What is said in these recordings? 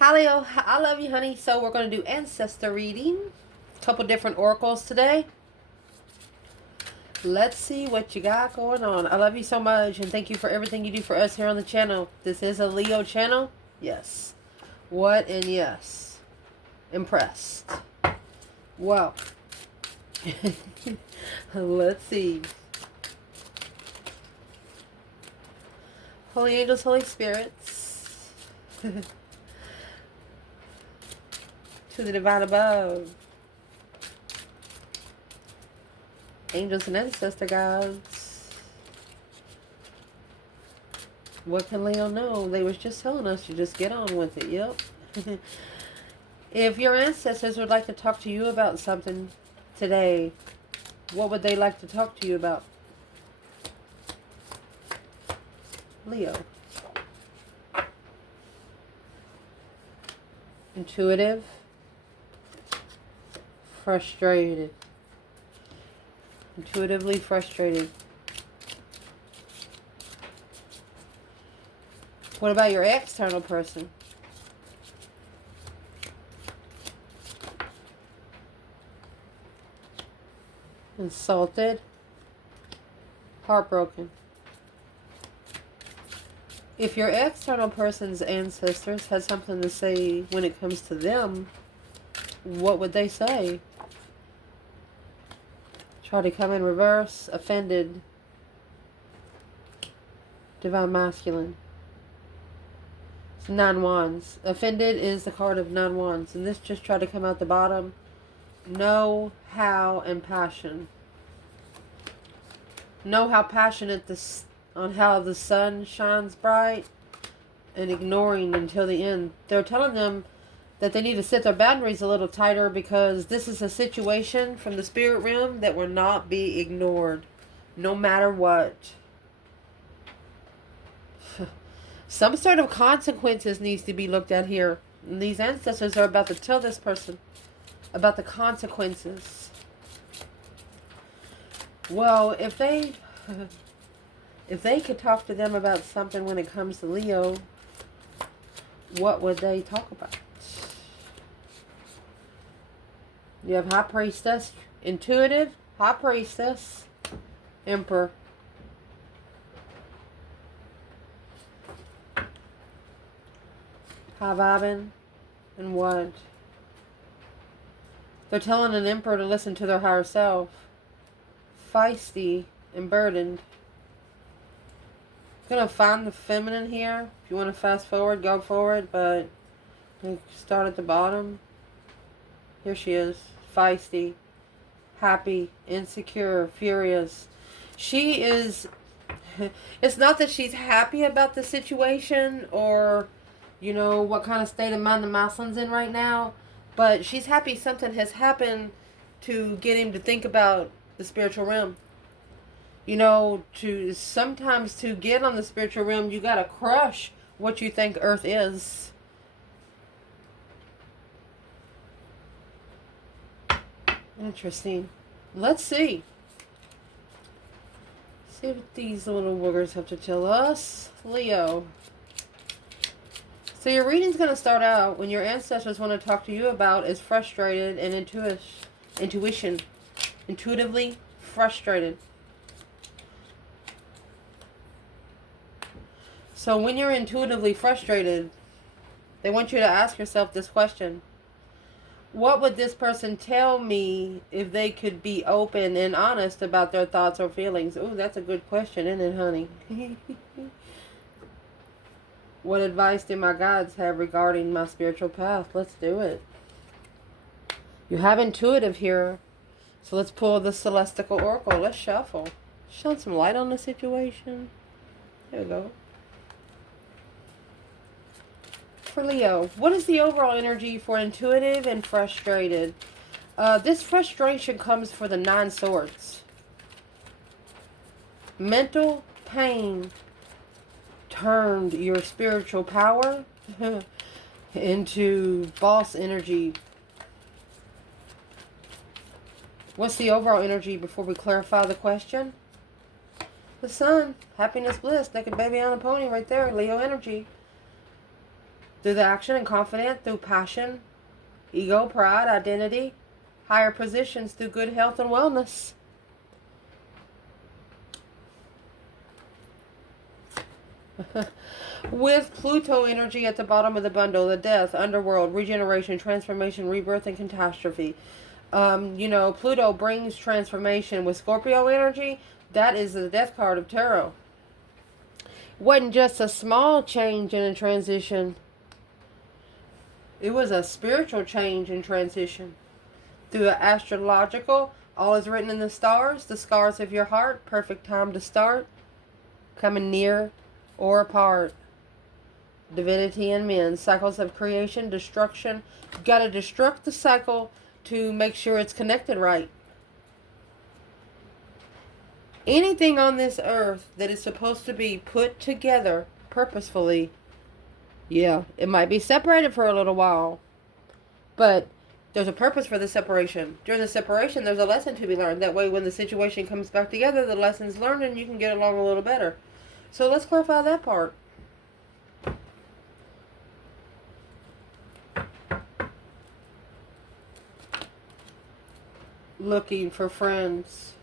Hi Leo, I love you, honey. So we're going to do Ancestor reading. A couple different oracles today. Let's see what you got going on. I love you so much, and thank you for everything you do for us here on the channel. This is a Leo channel. Yes. What and yes. Impressed. Well. Let's see. Holy angels, Holy spirits. To the divine above. Angels and ancestor gods. What can Leo know? They was just telling us to just get on with it. Yep. If your ancestors would like to talk to you about something today, what would they like to talk to you about? Leo. Intuitive. Frustrated. Intuitively frustrated. What about your external person? Insulted. Heartbroken. If your external person's ancestors had something to say when it comes to them, what would they say? Try to come in reverse. Offended. Divine masculine. It's 9 wands. Offended is the card of 9 wands. And this just tried to come out the bottom. Know, how, and passion. Know how passionate this on how the sun shines bright, and ignoring until the end. They're telling them that they need to set their boundaries a little tighter, because this is a situation from the spirit realm that will not be ignored, no matter what. Some sort of consequences needs to be looked at here. And these ancestors are about to tell this person about the consequences. Well, if they could talk to them about something when it comes to Leo, what would they talk about? You have High Priestess, Intuitive, High Priestess, Emperor. High vibing, and what? They're telling an Emperor to listen to their higher self. Feisty and burdened. I'm going to find the feminine here. If you want to fast forward, go forward, but start at the bottom. Here she is. Feisty, happy, insecure, furious. She is... It's not that she's happy about the situation, or, you know, what kind of state of mind the masculine's in right now, but she's happy something has happened to get him to think about the spiritual realm. You know, sometimes to get on the spiritual realm, you gotta crush what you think Earth is. Interesting. Let's see. See what these little boogers have to tell us. Leo. So your reading's going to start out when your ancestors want to talk to you about is frustrated and intuition. Intuitively frustrated. So when you're intuitively frustrated, they want you to ask yourself this question. What would this person tell me if they could be open and honest about their thoughts or feelings? Ooh, that's a good question, isn't it, honey? What advice do my guides have regarding my spiritual path? Let's do it. You have intuitive here. So let's pull the Celestial Oracle. Let's shuffle. Shine some light on the situation. There we go. For Leo, what is the overall energy for intuitive and frustrated? This frustration comes for the 9 swords. Mental pain turned your spiritual power into boss energy. What's the overall energy before we clarify the question? The sun, happiness, bliss, naked baby on a pony right there, Leo energy. through the action and confident, through passion, ego, pride, identity, higher positions, through good health and wellness. With Pluto energy at the bottom of the bundle, the death, underworld, regeneration, transformation, rebirth, and catastrophe. Pluto brings transformation. With Scorpio energy, that is the death card of tarot. Wasn't just a small change in a transition. It was a spiritual change in transition. Through the astrological, all is written in the stars, the scars of your heart, perfect time to start, coming near or apart. Divinity and men, cycles of creation, destruction. You got to destruct the cycle to make sure it's connected right. Anything on this earth that is supposed to be put together purposefully, yeah, it might be separated for a little while, but there's a purpose for the separation. During the separation, there's a lesson to be learned. That way, when the situation comes back together, the lesson's learned and you can get along a little better. So let's clarify that part. Looking for friends.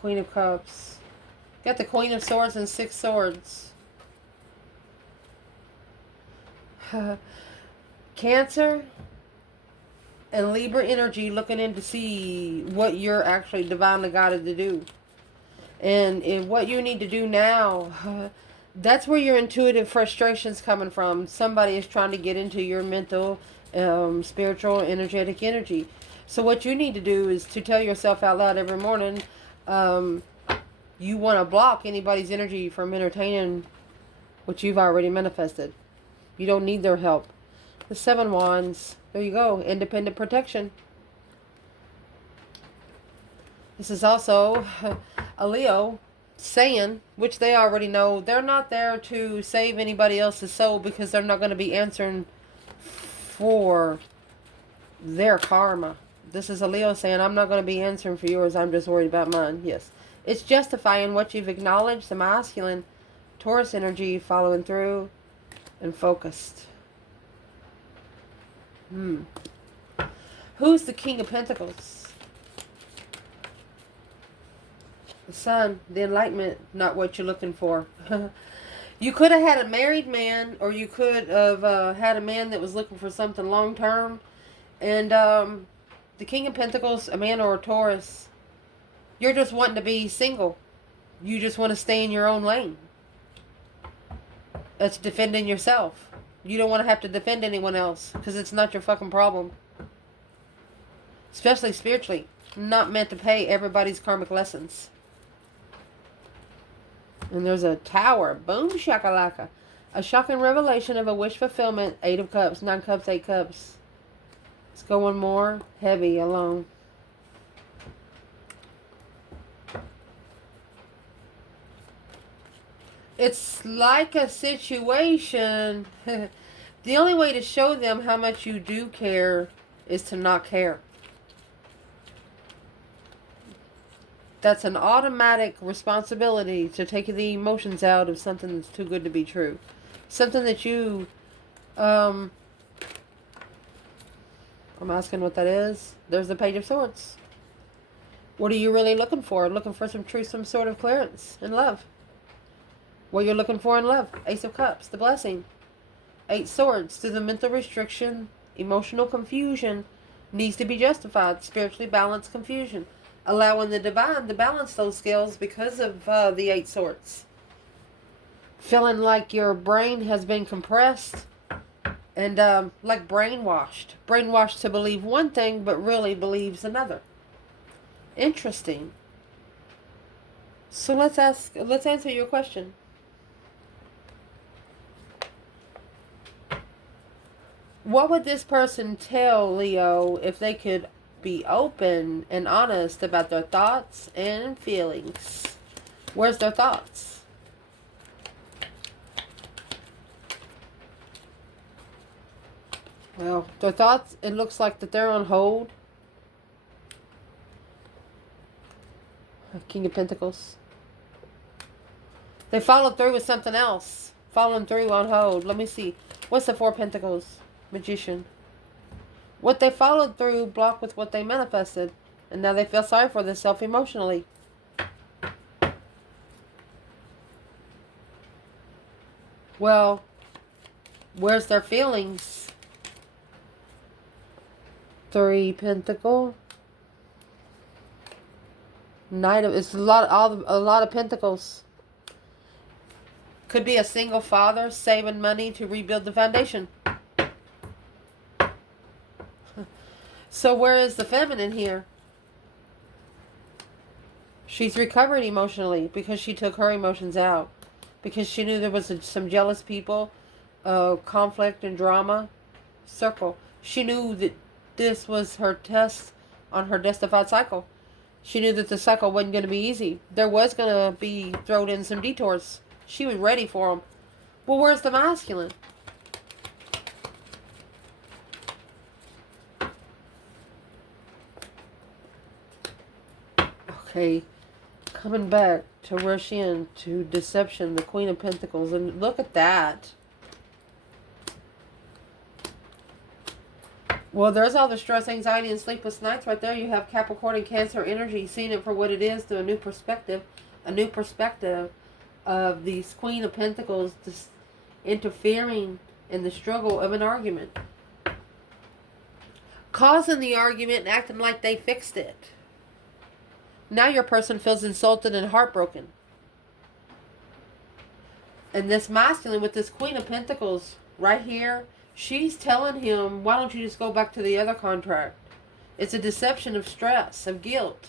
Queen of Cups. Got the Queen of Swords and 6 Swords. Cancer and Libra energy looking in to see what you're actually divinely guided to do. And what you need to do now, that's where your intuitive frustration's coming from. Somebody is trying to get into your mental, spiritual, energetic energy. So what you need to do is to tell yourself out loud every morning, you want to block anybody's energy from entertaining what you've already manifested. You don't need their help. The 7 Wands. There you go. Independent protection. This is also a Leo saying, which they already know, they're not there to save anybody else's soul because they're not going to be answering for their karma. This is a Leo saying, I'm not going to be answering for yours. I'm just worried about mine. Yes. It's justifying what you've acknowledged. The masculine Taurus energy following through and focused. Who's the King of Pentacles? The Sun, the enlightenment, not what you're looking for. You could have had a married man, or you could have had a man that was looking for something long term. And the King of Pentacles, a man or a Taurus, you're just wanting to be single. You just want to stay in your own lane. That's defending yourself. You don't want to have to defend anyone else because it's not your fucking problem. Especially spiritually. Not meant to pay everybody's karmic lessons. And there's a Tower. Boom shakalaka. A shocking revelation of a wish fulfillment. 8 of Cups. 9 Cups, 8 Cups. Let's go one more. Heavy, alone. It's like a situation. The only way to show them how much you do care is to not care. That's an automatic responsibility to take the emotions out of something that's too good to be true. Something that you, I'm asking what that is. There's the Page of Swords. What are you really looking for? Looking for some sort of clearance in love. What you're looking for in love. Ace of Cups, the blessing. 8 Swords, through the mental restriction, emotional confusion needs to be justified. Spiritually balanced confusion. Allowing the divine to balance those scales because of the 8 Swords. Feeling like your brain has been compressed and like brainwashed. Brainwashed to believe one thing but really believes another. Interesting. So let's answer your question. What would this person tell Leo if they could be open and honest about their thoughts and feelings? Where's their thoughts? Well, their thoughts, it looks like that they're on hold. King of Pentacles. They followed through with something else. Falling through on hold. Let me see. What's the Four of Pentacles? Magician. What they followed through blocked with what they manifested. And now they feel sorry for themselves emotionally. Well, where's their feelings? Three Pentacle. Knight of, it's a lot of pentacles. Could be a single father saving money to rebuild the foundation. So where is the feminine here? She's recovered emotionally because she took her emotions out. Because she knew there was some jealous people, conflict and drama. Circle. She knew that this was her test on her justified cycle. She knew that the cycle wasn't going to be easy. There was going to be thrown in some detours. She was ready for them. Well, where's the masculine? Okay, coming back to Russian, to deception, the Queen of Pentacles. And look at that. Well, there's all the stress, anxiety, and sleepless nights right there. You have Capricorn and Cancer energy, seeing it for what it is, to a new perspective. A new perspective of these Queen of Pentacles interfering in the struggle of an argument. Causing the argument and acting like they fixed it. Now your person feels insulted and heartbroken. And this masculine with this Queen of Pentacles right here, she's telling him, why don't you just go back to the other contract? It's a deception of stress, of guilt.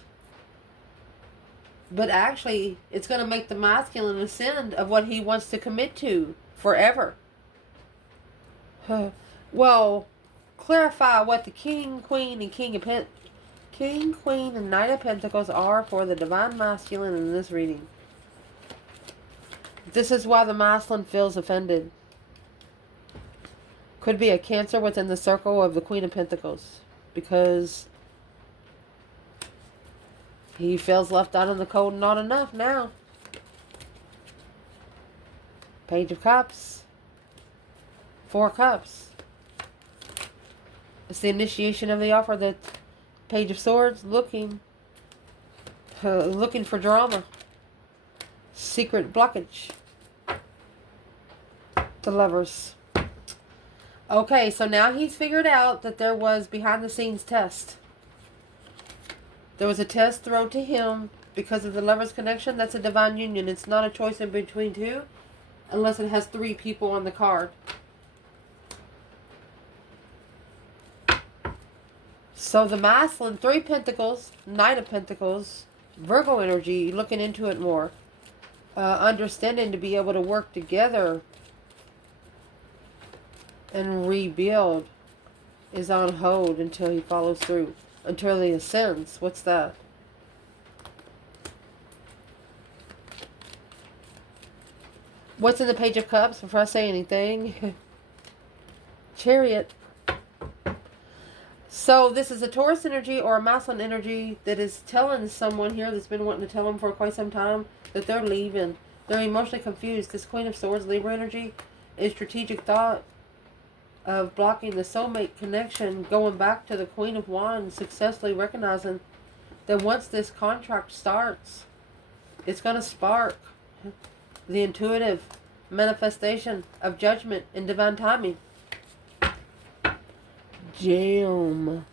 But actually, it's going to make the masculine ascend of what he wants to commit to forever. Well, clarify what the King, Queen, and King, Queen, and Knight of Pentacles are for the Divine Masculine in this reading. This is why the masculine feels offended. Could be a Cancer within the circle of the Queen of Pentacles. Because he feels left out in the cold and not enough now. Page of Cups. Four of Cups. It's the initiation of the offer. That Page of Swords, looking for drama. Secret blockage. The Lovers. Okay, so now he's figured out that there was behind the scenes test. There was a test thrown to him because of the Lovers connection. That's a divine union. It's not a choice in between two unless it has three people on the card. So the masculine, Three Pentacles, Knight of Pentacles, Virgo energy, looking into it more. Understanding to be able to work together and rebuild is on hold until he follows through. Until he ascends. What's that? What's in the Page of Cups before I say anything? Chariot. So this is a Taurus energy or a masculine energy that is telling someone here that's been wanting to tell them for quite some time that they're leaving. They're emotionally confused. This Queen of Swords, Libra energy, is strategic thought of blocking the soulmate connection, going back to the Queen of Wands, successfully recognizing that once this contract starts, it's going to spark the intuitive manifestation of judgment and divine timing. Jam.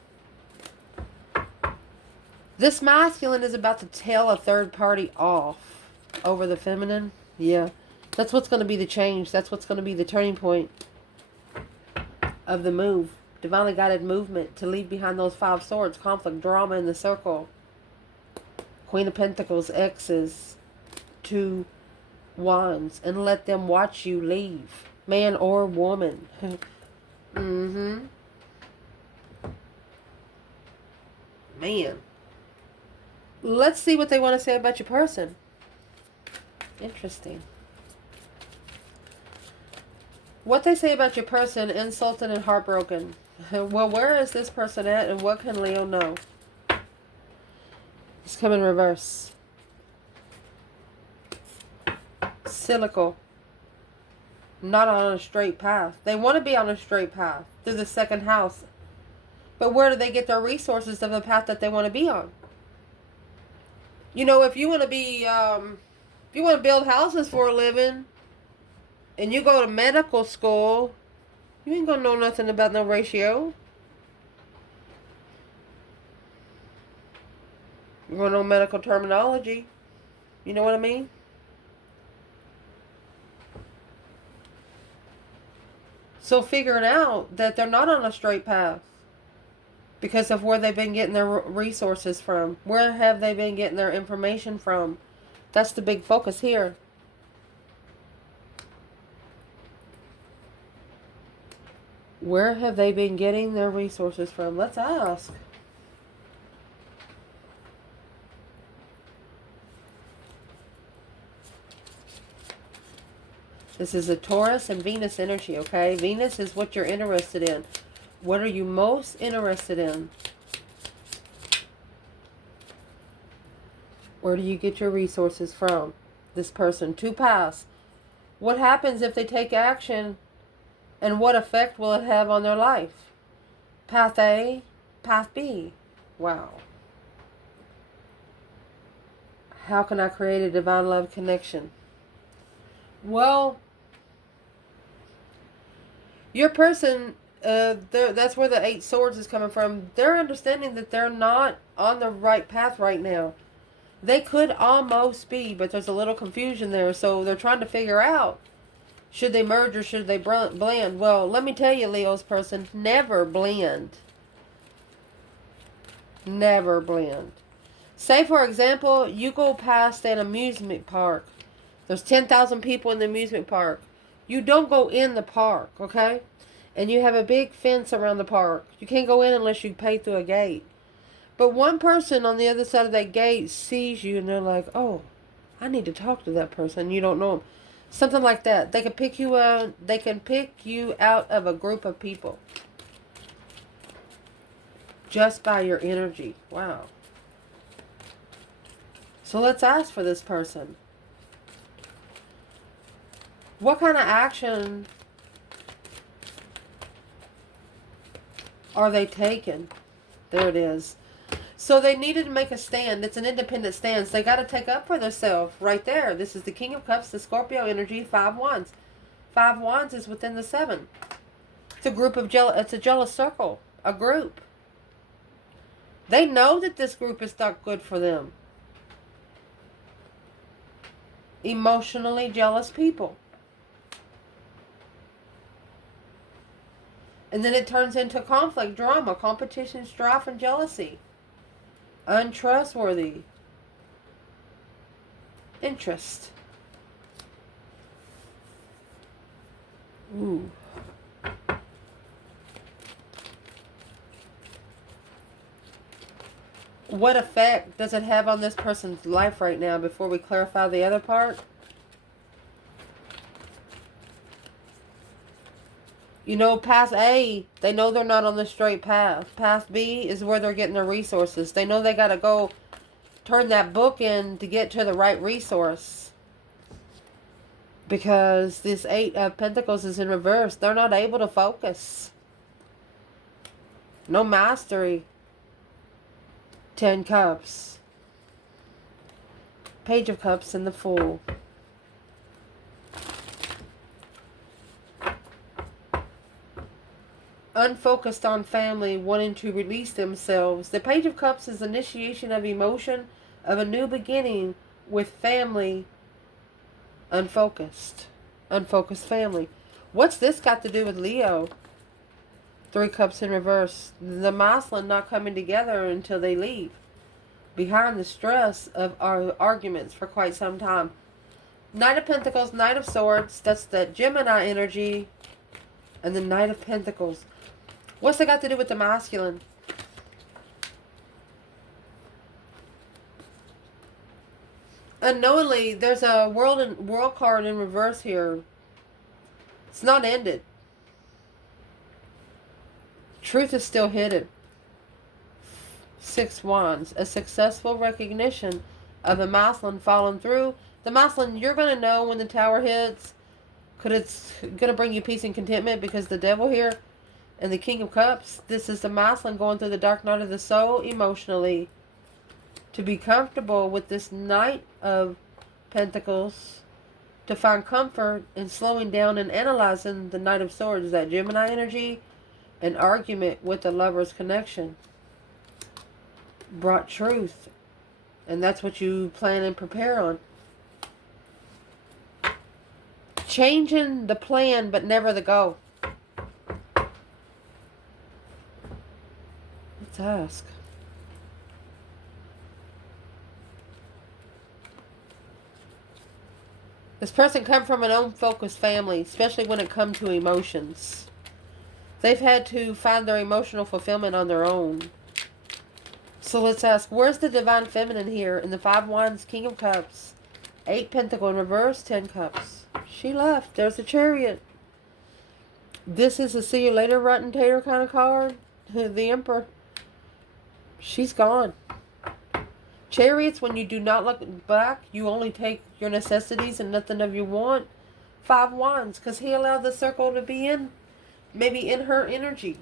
This masculine is about to tell a third party off over the feminine. Yeah, that's what's going to be the change. That's what's going to be the turning point of the move. Divinely guided movement to leave behind those Five Swords, conflict, drama in the circle. Queen of Pentacles, X's, Two Wands, and let them watch you leave. Man or woman. Man. Let's see what they want to say about your person. Interesting. What they say about your person, insulted and heartbroken. Well, where is this person at and what can Leo know? It's come in reverse. Silical. not on a straight path. They want to be on a straight path through the second house. But where do they get their resources of the path that they want to be on? You know, if you want to be, if you want to build houses for a living, and you go to medical school, you ain't gonna know nothing about no ratio. You're gonna know medical terminology. You know what I mean? So figuring out that they're not on a straight path because of where they've been getting their resources from. Where have they been getting their information from? That's the big focus here. Where have they been getting their resources from? Let's ask. This is a Taurus and Venus energy, okay? Venus is what you're interested in. What are you most interested in? Where do you get your resources from? This person. 2 paths. What happens if they take action, and what effect will it have on their life? Path A, path B. Wow. How can I create a divine love connection? Well, your person, that's where the 8 swords is coming from. They're understanding that they're not on the right path right now. They could almost be, but there's a little confusion there. So they're trying to figure out, should they merge or should they blend? Well, let me tell you, Leo's person, never blend. Never blend. Say, for example, you go past an amusement park. There's 10,000 people in the amusement park. You don't go in the park, okay? And you have a big fence around the park. You can't go in unless you pay through a gate. But one person on the other side of that gate sees you and they're like, oh, I need to talk to that person. You don't know them. Something like that. They can pick you out. They can pick you out of a group of people just by your energy. Wow. So let's ask for this person. What kind of action are they taking? There it is. So they needed to make a stand. It's an independent stance. They got to take up for themselves right there. This is the King of Cups, the Scorpio energy, 5 wands. 5 wands is within the 7. It's a group of it's a jealous circle, a group. They know that this group is not good for them. Emotionally jealous people. And then it turns into conflict, drama, competition, strife, and jealousy. Untrustworthy. Interest. Ooh. What effect does it have on this person's life right now before we clarify the other part? You know, path A, they know they're not on the straight path. Path B is where they're getting their resources. They know they got to go turn that book in to get to the right resource. Because this 8 of Pentacles is in reverse. They're not able to focus. No mastery. 10 Cups. Page of Cups and the Fool. Unfocused on family, wanting to release themselves. The Page of Cups is initiation of emotion, of a new beginning with family. Unfocused. Unfocused family. What's this got to do with Leo? 3 Cups in reverse. The masculine not coming together until they leave. Behind the stress of our arguments for quite some time. Knight of Pentacles, Knight of Swords. That's that Gemini energy. And the Knight of Pentacles. What's that got to do with the masculine? Unknowingly, there's a world card in reverse here. It's not ended. Truth is still hidden. 6 Wands. A successful recognition of the masculine falling through. The masculine, you're going to know when the tower hits. But it's going to bring you peace and contentment, because the devil here and the King of Cups, this is the masculine going through the dark night of the soul emotionally. To be comfortable with this Knight of Pentacles, to find comfort in slowing down and analyzing the Knight of Swords, that Gemini energy, an argument with the Lover's connection, brought truth. And that's what you plan and prepare on. Changing the plan, but never the goal. Let's ask. This person come from an unfocused family, especially when it comes to emotions. They've had to find their emotional fulfillment on their own. So let's ask, where's the Divine Feminine here in the 5 Wands, King of Cups, 8 Pentacle in reverse, 10 Cups? She left. There's the Chariot. This is a see you later rotten tater kind of card. The Emperor. She's gone. Chariots, when you do not look back, you only take your necessities and nothing of your want. 5 Wands, because he allowed the circle to be in, maybe in her energy.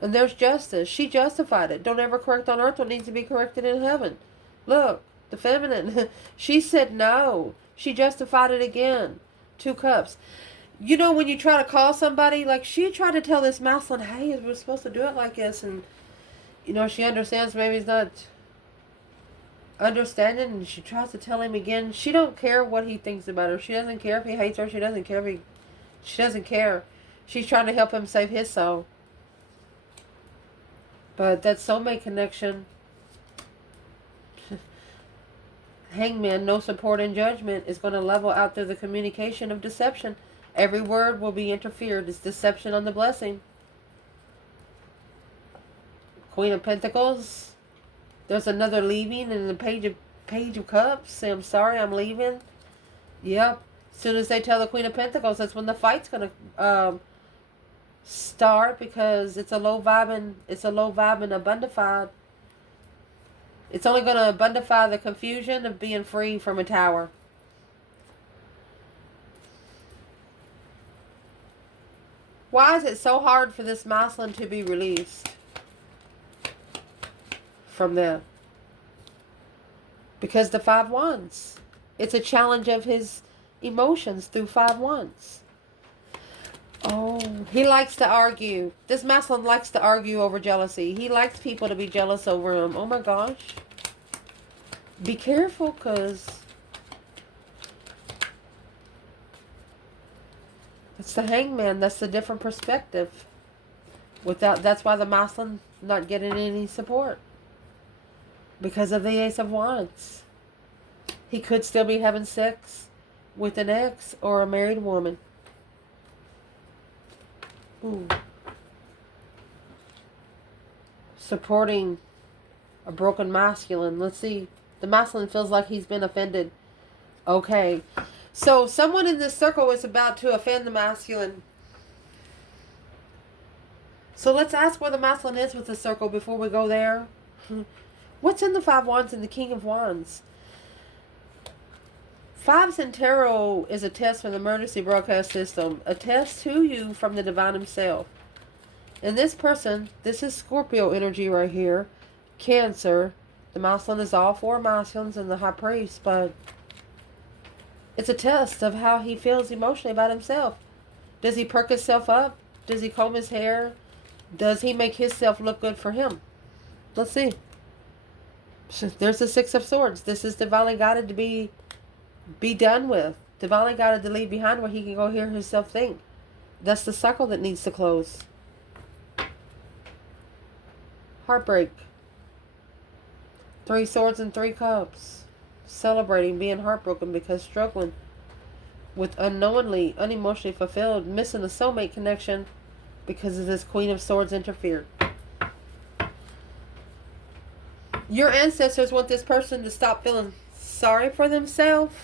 And there's justice. She justified it. Don't ever correct on earth what needs to be corrected in heaven. Look, the feminine. She said no. She justified it again. 2 Cups. You know, when you try to call somebody, like she tried to tell this masculine, hey, we're supposed to do it like this. And, you know, she understands maybe he's not understanding. And she tries to tell him again. She don't care what he thinks about her. She doesn't care if he hates her. She doesn't care if he... She doesn't care. She's trying to help him save his soul. But that soulmate connection, Hangman, no support and judgment, is going to level out through the communication of deception. Every word will be interfered. It's deception on the blessing. Queen of Pentacles. There's another leaving in the Page of Cups. Say, I'm sorry, I'm leaving. Yep. As soon as they tell the Queen of Pentacles, that's when the fight's going to start, because it's a low vibe and abundified. It's only going to abundify the confusion of being free from a tower. Why is it so hard for this masculine to be released from them? Because the 5 Wands. It's a challenge of his emotions through 5 Wands. Oh, he likes to argue. This masculine likes to argue over jealousy. He likes people to be jealous over him. Oh my gosh. Be careful, because it's the Hangman. That's the different perspective. That's why the masculine not getting any support. Because of the Ace of Wands. He could still be having sex with an ex or a married woman. Ooh. Supporting a broken masculine. Let's see. The masculine feels like he's been offended. Okay. So someone in this circle is about to offend the masculine. So let's ask where the masculine is with the circle before we go there. What's in the 5 Wands and the King of Wands? 5s in tarot is a test from the emergency broadcast system. A test to you from the divine himself. And this person, this is Scorpio energy right here. Cancer. The masculine is all 4 masculines and the high priest. But it's a test of how he feels emotionally about himself. Does he perk himself up? Does he comb his hair? Does he make himself look good for him? Let's see. There's the 6 of Swords. This is divinely guided to be done with. Divinely guided to leave behind where he can go hear himself think. That's the cycle that needs to close. Heartbreak. 3 Swords and 3 Cups. Celebrating being heartbroken because struggling with unknowingly, unemotionally fulfilled, missing a soulmate connection because of this Queen of Swords interfered. Your ancestors want this person to stop feeling sorry for themselves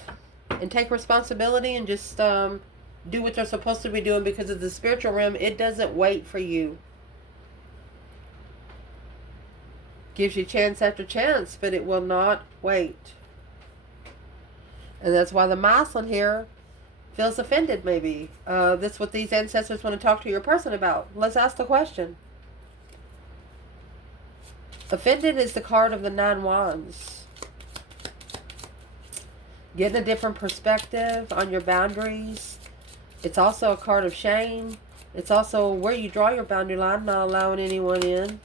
and take responsibility and just do what they're supposed to be doing, because of the spiritual realm. It doesn't wait for you. Gives you chance after chance, but it will not wait. And that's why the masculine here Feels offended, maybe. That's what these ancestors want to talk to your person about. Let's ask the question. Offended is the card of the 9 Wands. Getting a different perspective on your boundaries. It's also a card of shame. It's also where you draw your boundary line, not allowing anyone in.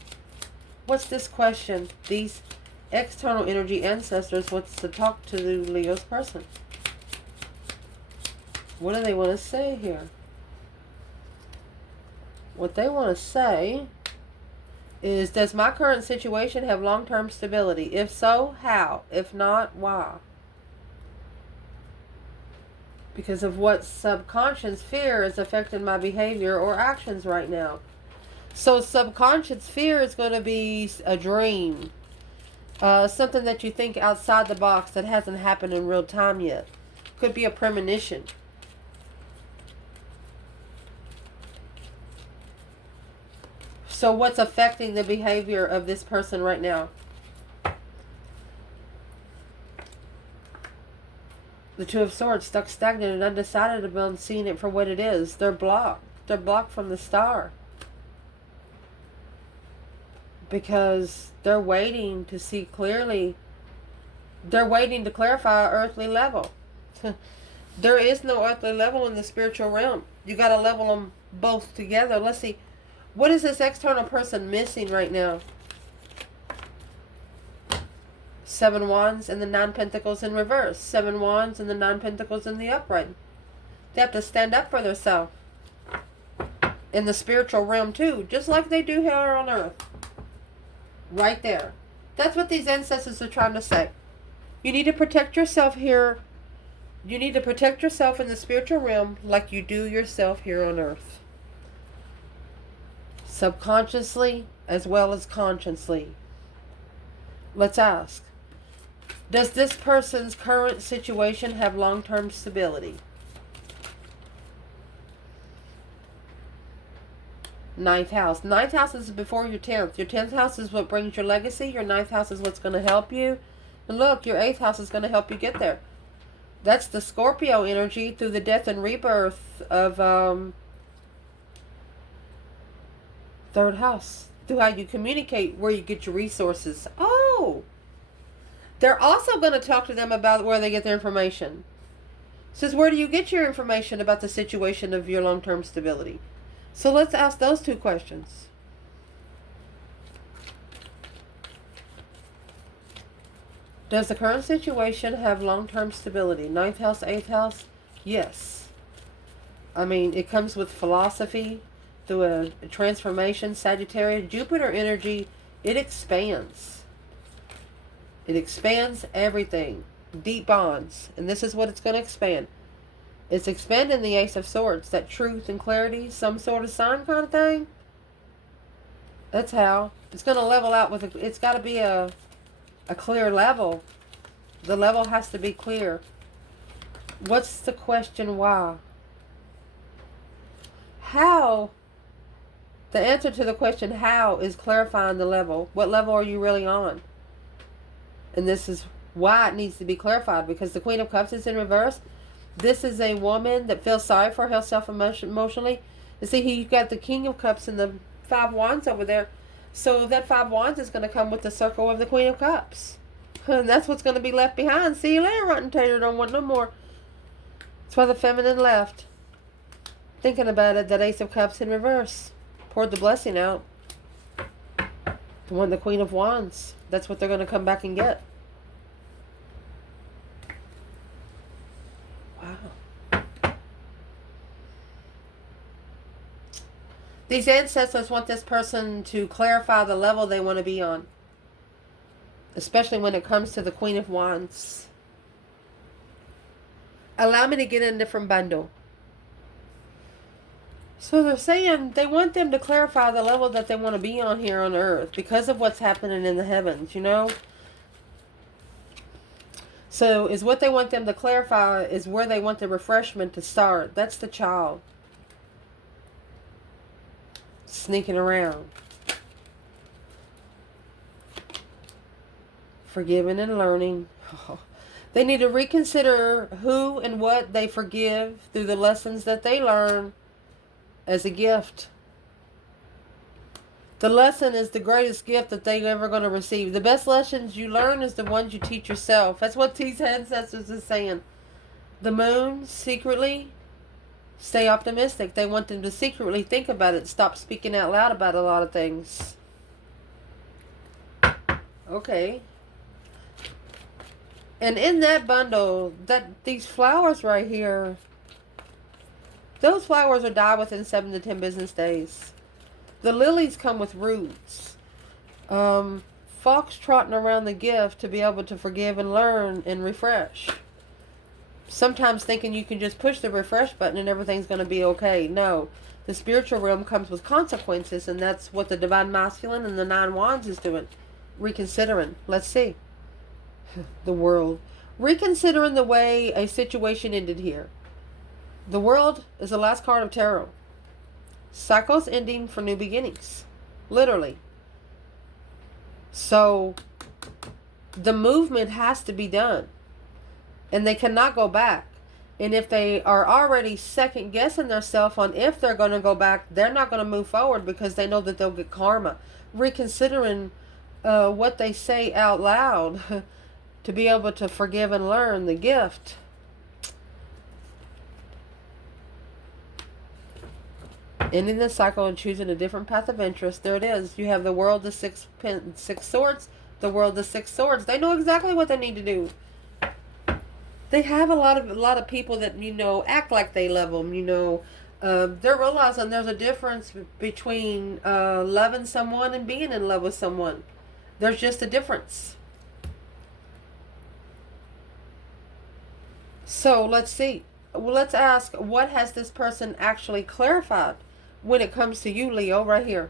What's this question? These external energy ancestors wants to talk to the Leo's person. What do they want to say here? What they want to say is, does my current situation have long-term stability? If so, how? If not, why? Because of what subconscious fear is affecting my behavior or actions right now. So subconscious fear is going to be a dream. Something that you think outside the box that hasn't happened in real time yet. Could be a premonition. So what's affecting the behavior of this person right now? The Two of Swords, stuck, stagnant, and undecided about seeing it for what it is. They're blocked. They're blocked from the star. Because they're waiting to see clearly. They're waiting to clarify our earthly level. There is no earthly level in the spiritual realm. You got to level them both together. Let's see. What is this external person missing right now? 7 Wands and the 9 Pentacles in reverse. 7 Wands and the 9 Pentacles in the upright. They have to stand up for themselves. In the spiritual realm too. Just like they do here on earth. Right there. That's what these ancestors are trying to say. You need to protect yourself here. You need to protect yourself in the spiritual realm like you do yourself here on earth. Subconsciously as well as consciously. Let's ask. Does this person's current situation have long-term stability? 9th house. 9th house is before your 10th. Your 10th house is what brings your legacy. Your 9th house is what's going to help you. And look, your 8th house is going to help you get there. That's the Scorpio energy through the death and rebirth of 3rd house. Through how you communicate, where you get your resources. Oh! They're also going to talk to them about where they get their information. It says, where do you get your information about the situation of your long-term stability? So let's ask those 2 questions. Does the current situation have long-term stability? 9th house, 8th house? Yes. I mean, it comes with philosophy, through a transformation. Sagittarius, Jupiter energy, it expands. It expands everything. Deep bonds. And this is what it's going to expand. It's expanding the Ace of Swords. That truth and clarity, some sort of sign kind of thing. That's how. It's going to level out with it's got to be a clear level. The level has to be clear. What's the question? Why? How? The answer to the question how is clarifying the level. What level are you really on? And this is why it needs to be clarified, because the Queen of Cups is in reverse. This is a woman that feels sorry for herself emotionally. You see, you've got the King of Cups and the 5 Wands over there. So that 5 Wands is going to come with the circle of the Queen of Cups. And that's what's going to be left behind. See you later, Rotten Tater. Don't want no more. That's why the feminine left. Thinking about it, that Ace of Cups in reverse. Poured the blessing out. The one, the Queen of Wands. That's what they're going to come back and get. Wow. These ancestors want this person to clarify the level they want to be on. Especially when it comes to the Queen of Wands. Allow me to get in a different bundle. So they're saying they want them to clarify the level that they want to be on here on earth because of what's happening in the heavens, you know. So is what they want them to clarify is where they want the refreshment to start. That's the child. Sneaking around. Forgiving and learning. They need to reconsider who and what they forgive through the lessons that they learn as a gift. The lesson is the greatest gift that they're ever going to receive. The best lessons you learn is the ones you teach yourself. That's what these ancestors are saying. The moon, secretly, stay optimistic. They want them to secretly think about it. Stop speaking out loud about a lot of things. Okay. And in that bundle, these flowers right here, those flowers will die within 7 to 10 business days. The lilies come with roots. Fox trotting around the gift to be able to forgive and learn and refresh. Sometimes thinking you can just push the refresh button and everything's going to be okay. No. The spiritual realm comes with consequences, and that's what the Divine Masculine and the 9 Wands is doing. Reconsidering. Let's see. The World. Reconsidering the way a situation ended here. The World is the last card of tarot. Cycles ending for new beginnings. Literally. So, the movement has to be done. And they cannot go back. And if they are already second guessing themselves on if they're going to go back, they're not going to move forward because they know that they'll get karma. Reconsidering what they say out loud to be able to forgive and learn the gift. Ending the cycle and choosing a different path of interest. There it is. You have the World, the six swords. The World, the 6 swords. They know exactly what they need to do. They have a lot of people that, act like they love them. They're realizing there's a difference between loving someone and being in love with someone. There's just a difference. So let's see. Well, let's ask, what has this person actually clarified when it comes to you, Leo, right here?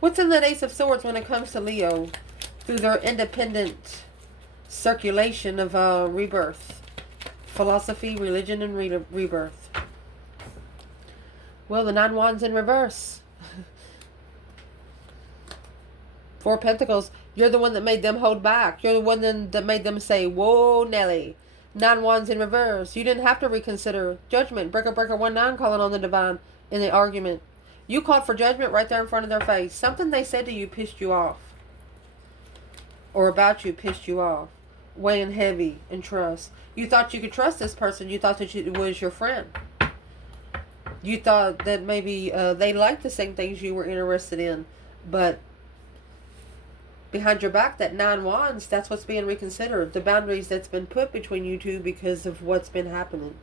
What's in that Ace of Swords when it comes to Leo through their independent circulation of rebirth, philosophy, religion, and rebirth? Well, the 9 Wands in reverse. 4 Pentacles. You're the one that made them hold back. You're the one that made them say, whoa, Nelly. 9 Wands in reverse. You didn't have to reconsider. Judgment. Breaker 1-9 calling on the divine in the argument. You called for judgment right there in front of their face. Something they said to you pissed you off. Or about you pissed you off. Weighing heavy in trust. You thought you could trust this person. You thought that it was your friend. You thought that maybe they liked the same things you were interested in. But behind your back, that 9 Wands, that's what's being reconsidered. The boundaries that's been put between you two because of what's been happening.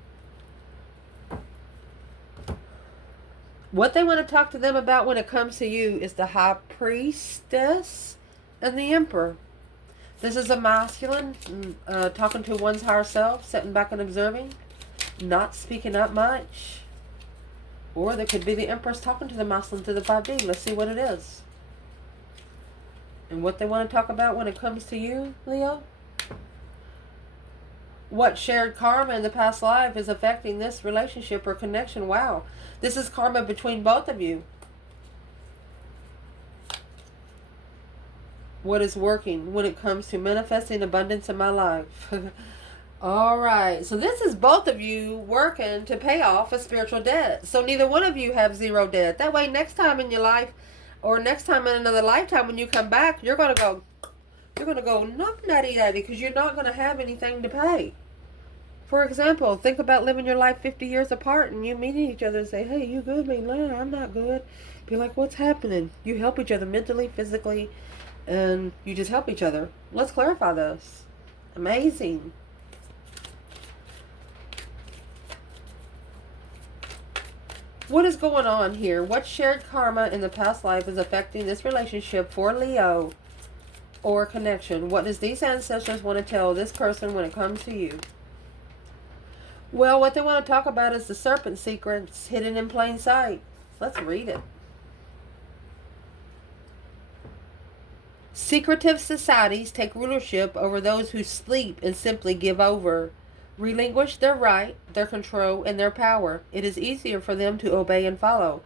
What they want to talk to them about when it comes to you is the High Priestess and the Emperor. This is a masculine talking to one's higher self, sitting back and observing, not speaking up much. Or there could be the Empress talking to the masculine through the 5D. Let's see what it is. And what they want to talk about when it comes to you, Leo? What shared karma in the past life is affecting this relationship or connection? Wow. This is karma between both of you. What is working when it comes to manifesting abundance in my life? Alright. So this is both of you working to pay off a spiritual debt. So neither one of you have 0 debt. That way next time in your life, or next time in another lifetime when you come back, you're going to go knock daddy because you're not going to have anything to pay. For example, think about living your life 50 years apart and you meeting each other and say, hey, you good, man? No, I'm not good. Be like, what's happening? You help each other mentally, physically, and you just help each other. Let's clarify this. Amazing. What is going on here? What shared karma in the past life is affecting this relationship for Leo or connection? What does these ancestors want to tell this person when it comes to you? Well, what they want to talk about is the serpent secrets hidden in plain sight. Let's read it. Secretive societies take rulership over those who sleep and simply give over. Relinquish their right, their control, and their power. It is easier for them to obey and follow.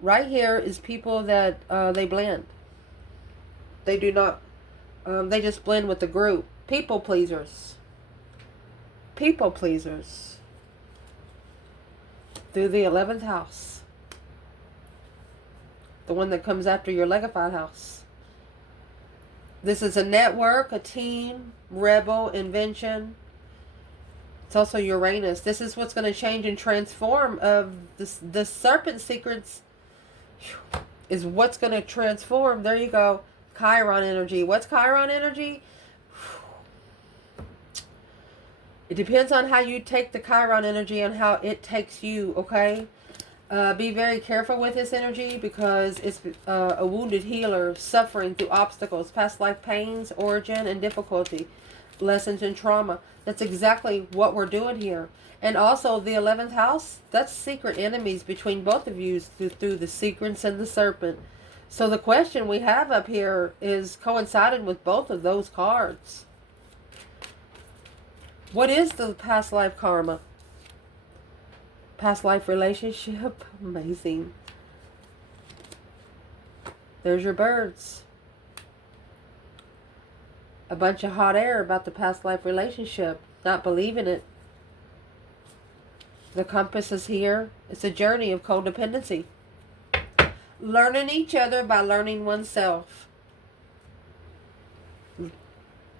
Right here is people that they blend. They do not, they just blend with the group. People pleasers. People pleasers. Through the 11th house. The one that comes after your Legafied house. This is a network, a team, rebel, invention. It's also Uranus. This is what's going to change and transform of the Serpent secrets is what's going to transform. There you go. Chiron energy. What's Chiron energy? It depends on how you take the Chiron energy and how it takes you, okay? Be very careful with this energy because it's a wounded healer suffering through obstacles, past life pains, origin, and difficulty, lessons and trauma. That's exactly what we're doing here. And also the 11th house, that's secret enemies between both of you through the secrets and the serpent. So the question we have up here is coinciding with both of those cards. What is the past life karma? Past life relationship? Amazing. There's your birds. A bunch of hot air about the past life relationship. Not believing it. The compass is here. It's a journey of codependency. Learning each other by learning oneself.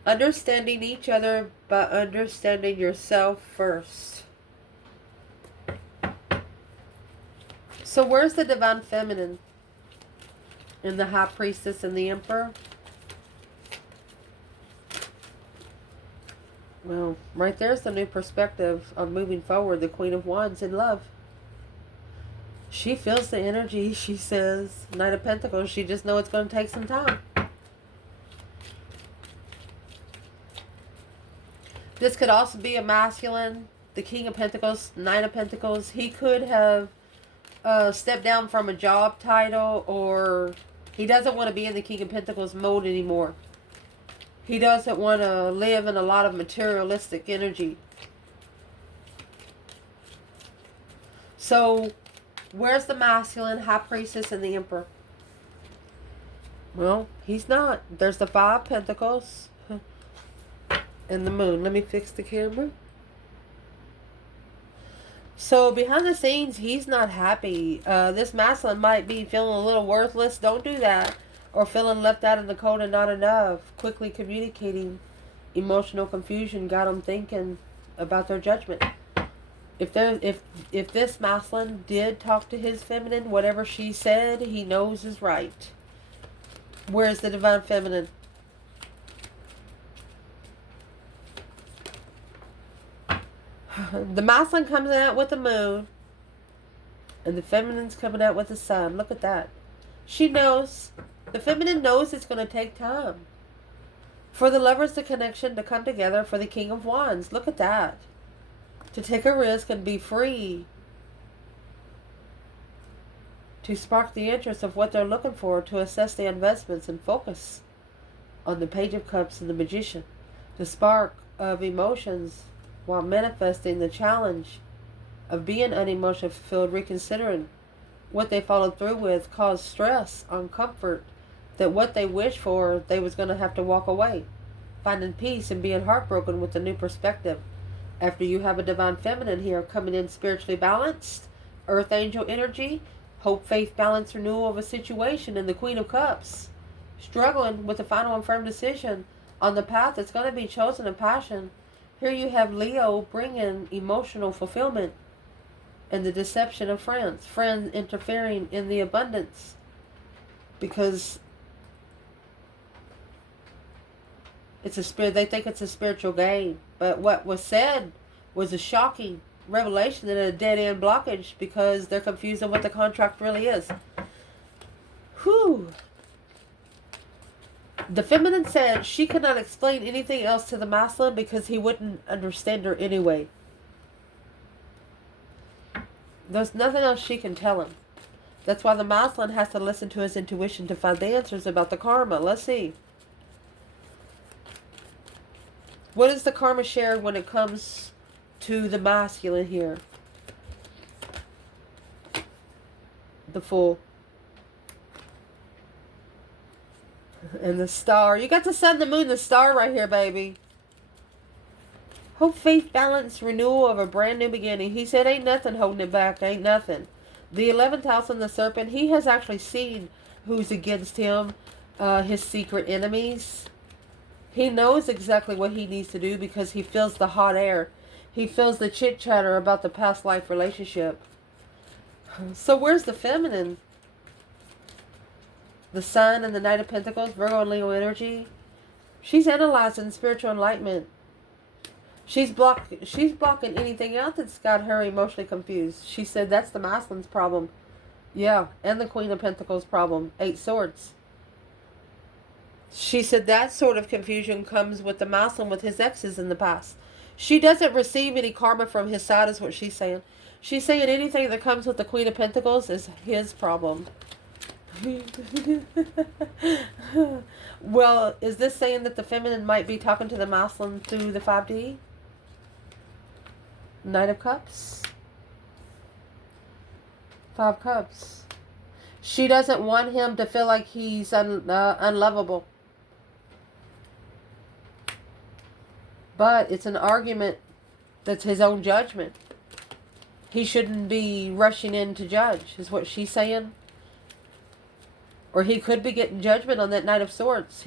Understanding each other by understanding yourself first. So where's the Divine Feminine? In the High Priestess and the Emperor? Well, right there's the new perspective on moving forward. The Queen of Wands in love. She feels the energy, she says. Knight of Pentacles. She just knows it's going to take some time. This could also be a masculine. The King of Pentacles, Knight of Pentacles. He could have stepped down from a job title, or he doesn't want to be in the King of Pentacles mode anymore. He doesn't want to live in a lot of materialistic energy. So, where's the masculine, High Priestess, and the Emperor? Well, he's not. There's the Five of Pentacles and the Moon. Let me fix the camera. So, behind the scenes, he's not happy. This masculine might be feeling a little worthless. Don't do that. Or feeling left out in the cold and not enough. Quickly communicating. Emotional confusion got them thinking about their judgment. If this masculine did talk to his feminine, whatever she said, he knows is right. Where's the Divine Feminine? The masculine comes out with the Moon. And the feminine's coming out with the Sun. Look at that. She knows. The feminine knows it's going to take time. For the lovers, the connection to come together for the King of Wands. Look at that. To take a risk and be free. To spark the interest of what they're looking for. To assess the investments and focus on the Page of Cups and the Magician. The spark of emotions while manifesting the challenge of being unemotional fulfilled, reconsidering what they followed through with caused stress on comfort, that what they wished for, they was going to have to walk away. Finding peace and being heartbroken with a new perspective. After you have a Divine Feminine here coming in spiritually balanced, Earth Angel energy, hope, faith, balance, renewal of a situation, and the Queen of Cups. Struggling with a final and firm decision on the path that's going to be chosen in passion. Here you have Leo bringing emotional fulfillment and the deception of friends. Friends interfering in the abundance. Because it's a spirit, they think it's a spiritual game. But what was said was a shocking revelation and a dead-end blockage because they're confused on what the contract really is. Whew. The feminine said she could not explain anything else to the masculine because he wouldn't understand her anyway. There's nothing else she can tell him. That's why the masculine has to listen to his intuition to find the answers about the karma. Let's see. What is the karma shared when it comes to the masculine here? The Fool. And the Star. You got the Sun, the Moon, the Star right here, baby. Hope, faith, balance, renewal of a brand new beginning. He said ain't nothing holding it back. Ain't nothing. The 11th house and the serpent, he has actually seen who's against him, his secret enemies. He knows exactly what he needs to do because he feels the hot air. He feels the chit-chatter about the past life relationship. So where's the feminine? The Sun and the Knight of Pentacles, Virgo and Leo energy. She's analyzing spiritual enlightenment. She's blocking anything out that's got her emotionally confused. She said that's the masculine's problem. Yeah, and the Queen of Pentacles problem. 8 Swords. She said that sort of confusion comes with the masculine with his exes in the past. She doesn't receive any karma from his side is what she's saying. She's saying anything that comes with the Queen of Pentacles is his problem. Well, is this saying that the feminine might be talking to the masculine through the 5D? Knight of Cups. 5 Cups. She doesn't want him to feel like he's unlovable. But it's an argument that's his own judgment. He shouldn't be rushing in to judge, is what she's saying. Or he could be getting judgment on that Knight of Swords.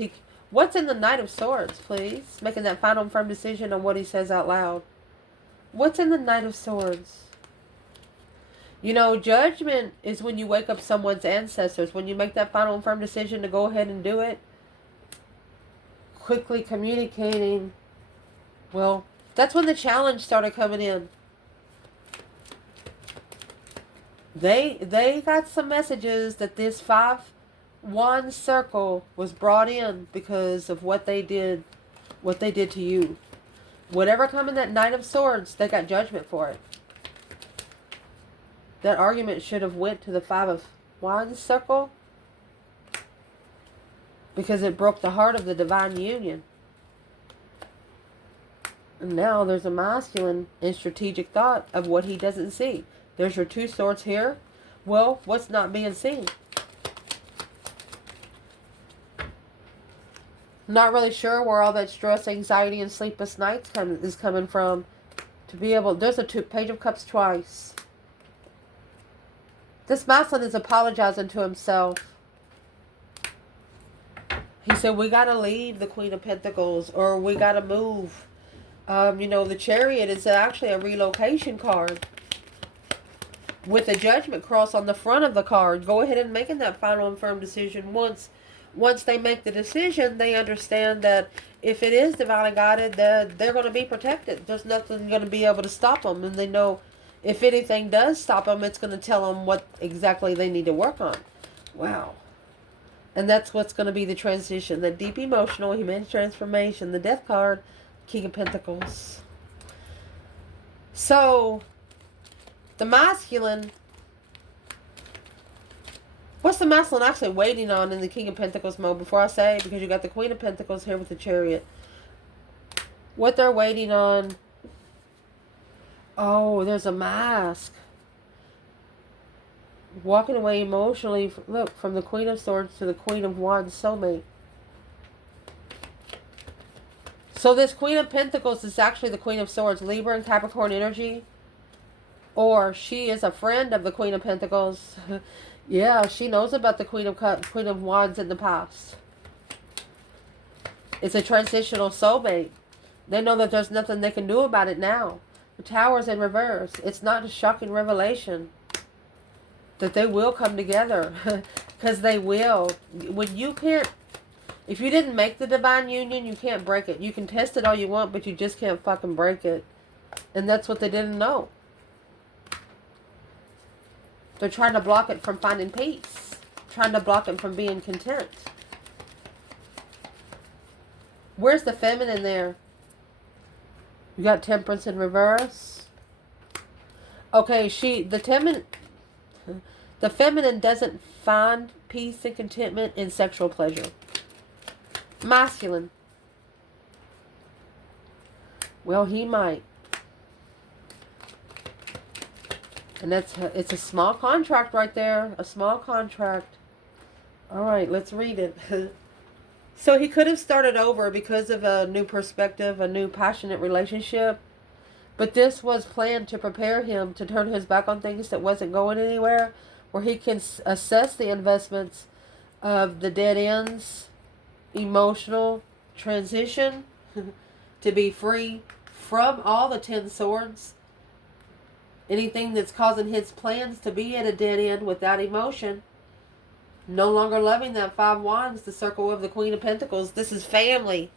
What's in the Knight of Swords, please? Making that final and firm decision on what he says out loud. What's in the Knight of Swords? You know, judgment is when you wake up someone's ancestors. When you make that final and firm decision to go ahead and do it. Quickly communicating. Well, that's when the challenge started coming in. They got some messages that this 5 Wands circle was brought in because of what they did to you. Whatever come in that Knight of Swords, they got judgment for it. That argument should have went to the 5 of Wands circle because it broke the heart of the divine union. And now there's a masculine and strategic thought of what he doesn't see. There's your 2 swords here. Well, what's not being seen? Not really sure where all that stress, anxiety, and sleepless nights is coming from. To be able, there's a Page of Cups twice. This masculine is apologizing to himself. He said, we got to leave the Queen of Pentacles, or we got to move. You know, the Chariot is actually a relocation card with a Judgment cross on the front of the card. Go ahead and making that final and firm decision. Once they make the decision, they understand that if it is divinely guided, they're going to be protected. There's nothing going to be able to stop them. And they know if anything does stop them, it's going to tell them what exactly they need to work on. Wow. And that's what's going to be the transition. The deep emotional, human transformation. The Death card, King of Pentacles. So, the masculine... What's the masculine actually waiting on in the King of Pentacles mode? Before I say, because you got the Queen of Pentacles here with the Chariot. What they're waiting on. Oh, there's a mask. Walking away emotionally. Look, from the Queen of Swords to the Queen of Wands soulmate. So this Queen of Pentacles is actually the Queen of Swords. Libra and Capricorn energy. Or she is a friend of the Queen of Pentacles. Yeah, she knows about the Queen of Wands in the past. It's a transitional soulmate. They know that there's nothing they can do about it now. The Tower's in reverse. It's not a shocking revelation that they will come together. Because they will. When you can't, if you didn't make the divine union, you can't break it. You can test it all you want, but you just can't fucking break it. And that's what they didn't know. They're trying to block it from finding peace. Trying to block it from being content. Where's the feminine there? You got Temperance in reverse. Okay, the feminine doesn't find peace and contentment in sexual pleasure. Masculine. Well, he might. And it's a small contract right there. A small contract. All right, let's read it. So he could have started over because of a new perspective, a new passionate relationship. But this was planned to prepare him to turn his back on things that wasn't going anywhere, where he can assess the investments of the dead ends, emotional transition, to be free from all the 10 swords. Anything that's causing his plans to be at a dead end without emotion. No longer loving that 5 wands, the circle of the Queen of Pentacles. This is family.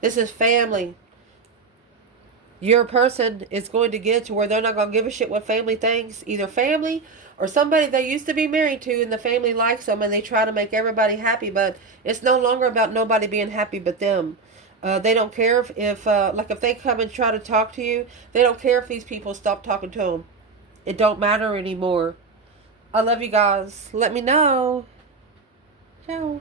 This is family. Your person is going to get to where they're not going to give a shit what family thinks. Either family or somebody they used to be married to and the family likes them and they try to make everybody happy. But it's no longer about nobody being happy but them. They don't care if they come and try to talk to you. They don't care if these people stop talking to them. It don't matter anymore. I love you guys. Let me know. Ciao.